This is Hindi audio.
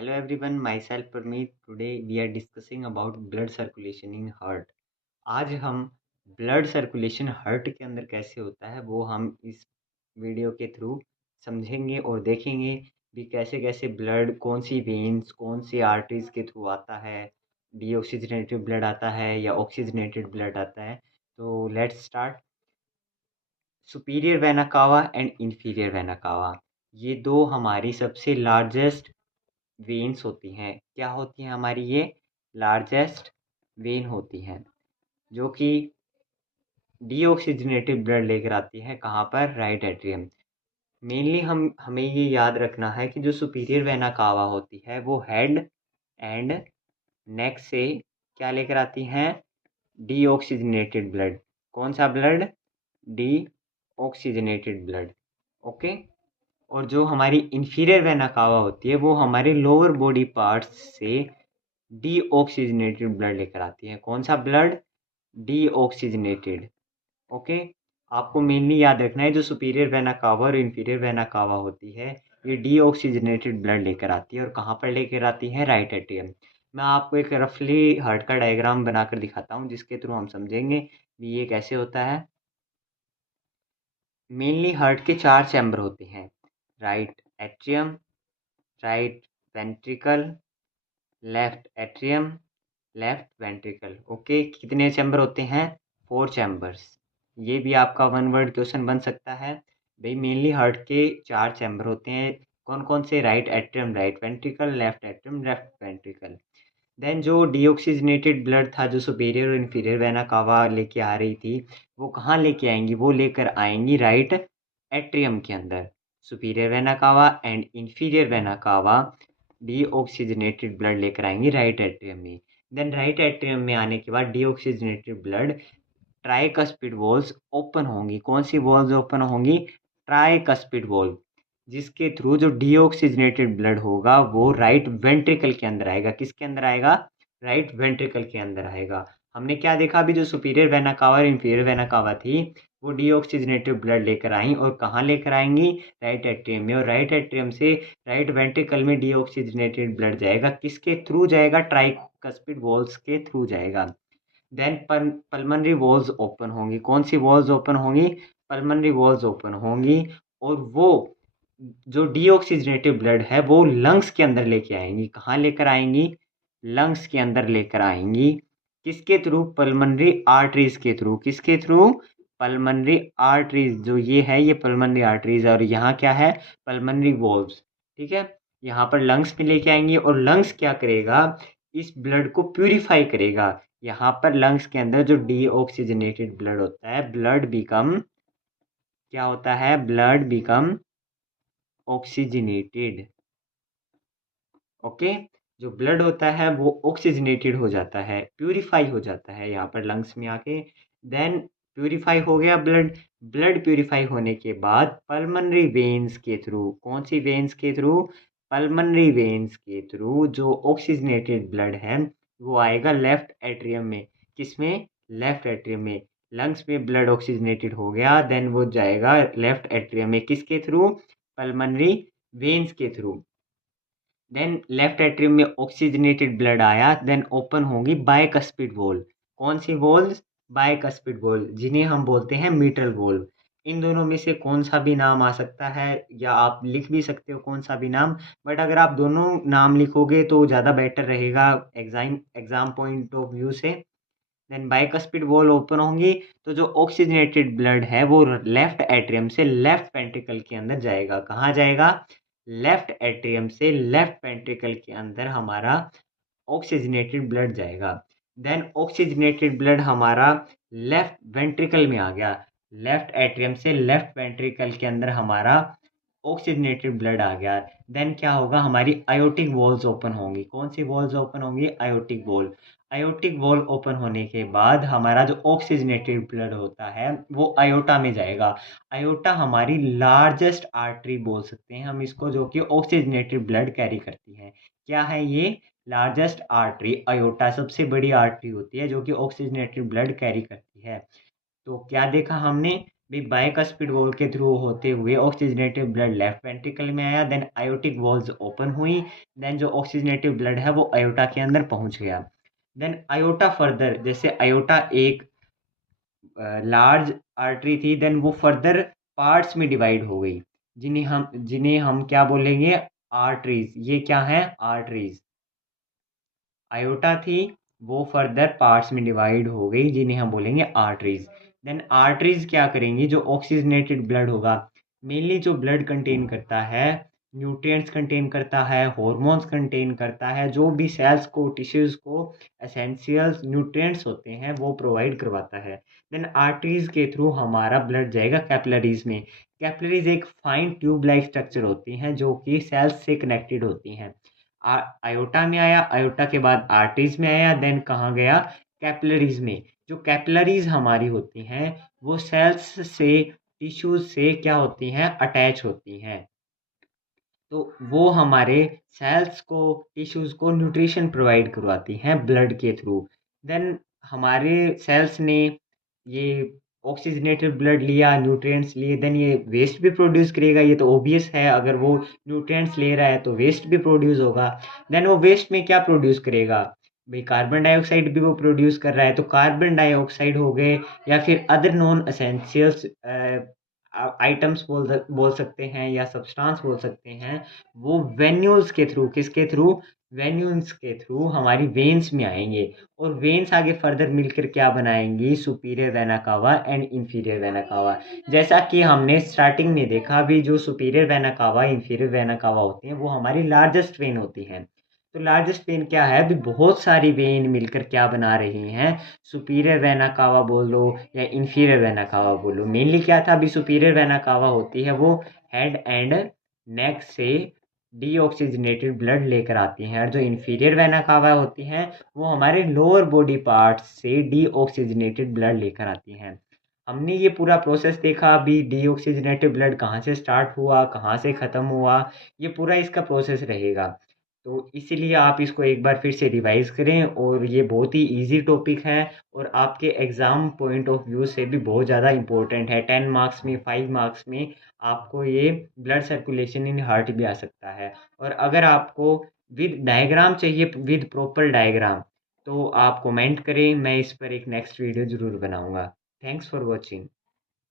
Hello everyone, myself Parmeet. Today we are discussing about blood circulation in heart. आज हम ब्लड सर्कुलेशन हार्ट के अंदर कैसे होता है वो हम इस वीडियो के थ्रू समझेंगे और देखेंगे भी कैसे कैसे ब्लड कौन सी वेन्स कौन सी आर्टरीज के थ्रू आता है, डीऑक्सीजनेटेड ब्लड आता है या ऑक्सीजनेटेड ब्लड आता है। तो let's start. Superior vena cava and inferior vena cava, ये दो हमारी सबसे लार्जेस्ट वेन्स होती हैं। क्या होती हैं हमारी ये लार्जेस्ट वेन होती हैं जो कि डीऑक्सीजनेटेड ब्लड लेकर आती है कहाँ पर, राइट एट्रियम। मेनली हमें ये याद रखना है कि जो सुपीरियर वेना कावा होती है वो हेड एंड नेक से क्या लेकर आती हैं, डीऑक्सीजनेटेड ब्लड। कौन सा ब्लड, डीऑक्सीजनेटेड ब्लड। ओके। और जो हमारी इंफीरियर वेना कावा होती है वो हमारे लोअर बॉडी पार्ट्स से डीऑक्सीजनेटेड ब्लड लेकर आती है। कौन सा ब्लड, डीऑक्सीजनेटेड। ओके। आपको मेनली याद रखना है जो सुपीरियर वेना कावा और इंफीरियर वेना कावा होती है ये डीऑक्सीजनेटेड ब्लड लेकर आती है। और कहाँ पर लेकर आती है, राइट एट्रियम। मैं आपको एक रफली हार्ट का डायग्राम बनाकर दिखाता हूँ जिसके थ्रू हम समझेंगे कि ये कैसे होता है। मेनली हार्ट के 4 चैम्बर होते हैं, right atrium, right ventricle, left atrium, left ventricle. Okay, कितने चैम्बर होते हैं, 4 चैम्बर्स। ये भी आपका वन वर्ड क्वेश्चन बन सकता है। भाई मेनली हार्ट के 4 चैम्बर होते हैं, कौन कौन से, right atrium, right ventricle, left atrium, left ventricle. Then जो डीऑक्सीजनेटेड ब्लड था जो सुपीरियर और इन्फीरियर वेना कावा लेके आ रही थी वो कहाँ लेके आएंगी, वो लेकर आएंगी राइट एट्रियम के अंदर। Superior vena cava and inferior vena cava deoxygenated blood लेकर आएंगी राइट एट्रियम में। देन राइट एट्रियम में आने के बाद deoxygenated blood tricuspid walls open होंगी। कौन सी वॉल्स ओपन होंगी, ट्राइकस्पिड वॉल्व, जिसके थ्रू जो डीऑक्सीजनेटेड ब्लड होगा वो राइट वेंट्रिकल के अंदर आएगा। किसके अंदर आएगा, राइट वेंट्रिकल के अंदर आएगा। हमने क्या देखा अभी, जो सुपीरियर वेना कावा और इंफीरियर वेना कावा थी वो डीऑक्सीजनेटेड ब्लड लेकर आई और कहाँ लेकर आएंगी, राइट एट्रियम में। और राइट एट्रियम से राइट वेंट्रिकल में डीऑक्सीजनेटेड ब्लड जाएगा, किसके थ्रू जाएगा, ट्राइकस्पिड वॉल्स के थ्रू जाएगा। देन पल्मनरी वॉल्स ओपन होंगी। कौन सी वॉल्स ओपन होंगी, पल्मनरी वॉल्स ओपन होंगी। और वो जो डीऑक्सीजनेटेड ब्लड है वो लंग्स के अंदर लेके आएंगी। कहाँ लेकर आएंगी, लंग्स के अंदर लेकर आएंगी। किसके थ्रू, पल्मनरी आर्टरीज के थ्रू। किसके थ्रू, पल्मनरी आर्टरीज। जो ये है ये पल्मनरी आर्टरीज और यहाँ क्या है, पल्मनरी वॉल्व्स। ठीक है, यहाँ पर लंग्स में लेके आएंगे और लंग्स क्या करेगा, इस ब्लड को प्यूरिफाई करेगा। यहाँ पर लंग्स के अंदर जो डीऑक्सीजनेटेड ब्लड होता है, ब्लड बिकम, क्या होता है, ब्लड बिकम ऑक्सीजनेटेड। ओके, जो ब्लड होता है वो ऑक्सीजनेटेड हो जाता है, प्यूरिफाई हो जाता है यहाँ पर लंग्स में आके। देन प्यूरिफाई हो गया ब्लड। ब्लड प्यूरिफाई होने के बाद पल्मनरी वेन्स के थ्रू, कौन सी वेन्स के थ्रू, पल्मनरी वेन्स के थ्रू जो ऑक्सीजनेटेड ब्लड है वो आएगा लेफ्ट एट्रियम में। किसमें, लेफ्ट एट्रियम में। लंग्स में ब्लड ऑक्सीजनेटेड हो गया, देन वो जाएगा लेफ्ट एट्रियम में, किसके थ्रू, पल्मनरी वेन्स के थ्रू। देन लेफ्ट एट्रियम में ऑक्सीजनेटेड ब्लड आया, देन ओपन होंगी बायकस्पिड वॉल्व। कौन सी वॉल्व, बायकस्पिड वॉल्व, जिन्हें हम बोलते हैं मिट्रल वॉल्व। इन दोनों में से कौन सा भी नाम आ सकता है या आप लिख भी सकते हो कौन सा भी नाम, बट अगर आप दोनों नाम लिखोगे तो ज़्यादा बेटर रहेगा एग्जाम पॉइंट ऑफ व्यू से। देन बाइकस्पिड वॉल ओपन होंगी तो जो ऑक्सीजनेटेड ब्लड है वो लेफ्ट एट्रियम से लेफ्ट वेंट्रिकल के अंदर जाएगा। कहाँ जाएगा, लेफ्ट एट्रियम से लेफ्ट वेंट्रिकल के अंदर हमारा ऑक्सीजनेटेड ब्लड जाएगा। देन ऑक्सीजनेटेड ब्लड हमारा लेफ्ट वेंट्रिकल में आ गया। लेफ्ट एट्रियम से लेफ्ट वेंट्रिकल के अंदर हमारा ऑक्सीजनेटेड ब्लड आ गया। देन क्या होगा, हमारी आयोटिक वॉल्स ओपन होंगी। कौन सी वॉल्स ओपन होंगी, aortic wall. Aortic valve open होने के बाद हमारा जो ऑक्सीजनेटेड ब्लड होता है वो आयोटा में जाएगा। आयोटा हमारी लार्जेस्ट आर्टरी बोल सकते हैं हम इसको, जो कि ऑक्सीजनेटेड ब्लड कैरी करती है। क्या है ये, लार्जेस्ट आर्टरी आयोटा सबसे बड़ी आर्टरी होती है जो कि ऑक्सीजनेटेड ब्लड कैरी करती है। तो क्या देखा हमने, भी बाइकस्पिड वॉल के थ्रू होते हुए ऑक्सीजनेटिव ब्लड लेफ्ट वेंट्रिकल में आया, देन आयोटिक वॉल्स ओपन हुई, देन जो ऑक्सीजनेटिव ब्लड है वो आयोटा के अंदर पहुंच गया। देन आयोटा फर्दर, जैसे आयोटा एक लार्ज आर्टरी थी, देन वो फर्दर पार्ट्स में डिवाइड हो गई, जिन्हें हम क्या बोलेंगे, आर्टरीज। ये क्या है, आर्टरीज। आयोटा थी, वो फर्दर पार्ट्स में डिवाइड हो गई, जिन्हें हम बोलेंगे आर्टरीज। देन आर्टरीज क्या करेंगी, जो ऑक्सीजनेटेड ब्लड होगा, मेनली जो ब्लड कंटेन करता है, न्यूट्रिएंट्स कंटेन करता है, हॉर्मोन्स कंटेन करता है, जो भी सेल्स को, टिश्यूज को एसेंशियल न्यूट्रिएंट्स होते हैं वो प्रोवाइड करवाता है। देन आर्टरीज के थ्रू हमारा ब्लड जाएगा कैपिलरीज में। कैपिलरीज एक फाइन ट्यूब लाइक स्ट्रक्चर होती हैं जो कि सेल्स से कनेक्टेड होती हैं। आयोटा में आया, आयोटा के बाद आर्टरीज में आया, देन कहाँ गया, कैपिलरीज में। जो कैपिलरीज हमारी होती हैं वो सेल्स से, टिश्यूज से क्या होती हैं, अटैच होती हैं। तो वो हमारे सेल्स को, टिश्यूज को न्यूट्रिशन प्रोवाइड करवाती हैं ब्लड के थ्रू। देन हमारे सेल्स ने ये ऑक्सीजनेटेड ब्लड लिया, न्यूट्रिएंट्स लिए, देन ये वेस्ट भी प्रोड्यूस करेगा। ये तो ऑब्वियस है, अगर वो न्यूट्रिएंट्स ले रहा है तो वेस्ट भी प्रोड्यूस होगा। देन वो वेस्ट में क्या प्रोड्यूस करेगा, भाई कार्बन डाइऑक्साइड भी वो प्रोड्यूस कर रहा है, तो कार्बन डाइऑक्साइड हो गए, या फिर अदर नॉन एसेंशियल्स आइटम्स बोल सकते हैं, या सब्सटेंस बोल सकते हैं, वो वेन्यूल्स के थ्रू, किसके थ्रू, वेन्यूल्स के थ्रू हमारी वेन्स में आएंगे। और वेन्स आगे फर्दर मिलकर क्या बनाएंगी, superior vena cava and inferior vena cava. जैसा कि हमने स्टार्टिंग में देखा भी, जो superior vena cava, inferior vena cava होती हैं वो हमारी लार्जेस्ट वेन होती हैं। तो लार्जेस्ट वेन क्या है, अभी बहुत सारी वेन मिलकर क्या बना रही हैं, सुपीरियर वेना कावा बोल लो या इंफीरियर वेना कावा बोलो। मेनली क्या था, अभी सुपीरियर वेना कावा होती है वो हेड एंड नेक से डीऑक्सीजनेटेड ब्लड लेकर आती हैं, और जो इंफीरियर वेना कावा होती हैं वो हमारे लोअर बॉडी पार्ट्स से डीऑक्सीजनेटेड ब्लड लेकर आती हैं। हमने ये पूरा प्रोसेस देखा, अभी डीऑक्सीजनेटेड ब्लड कहाँ से स्टार्ट हुआ, कहाँ से ख़त्म हुआ, ये पूरा इसका प्रोसेस रहेगा। तो इसीलिए आप इसको एक बार फिर से रिवाइज़ करें, और ये बहुत ही ईज़ी टॉपिक है, और आपके एग्ज़ाम पॉइंट ऑफ व्यू से भी बहुत ज़्यादा इम्पोर्टेंट है। 10 मार्क्स में, 5 मार्क्स में आपको ये ब्लड सर्कुलेशन इन हार्ट भी आ सकता है। और अगर आपको विद डायग्राम चाहिए, विद प्रॉपर डायग्राम, तो आप कमेंट करें, मैं इस पर एक नेक्स्ट वीडियो ज़रूर बनाऊँगा। Thanks for watching.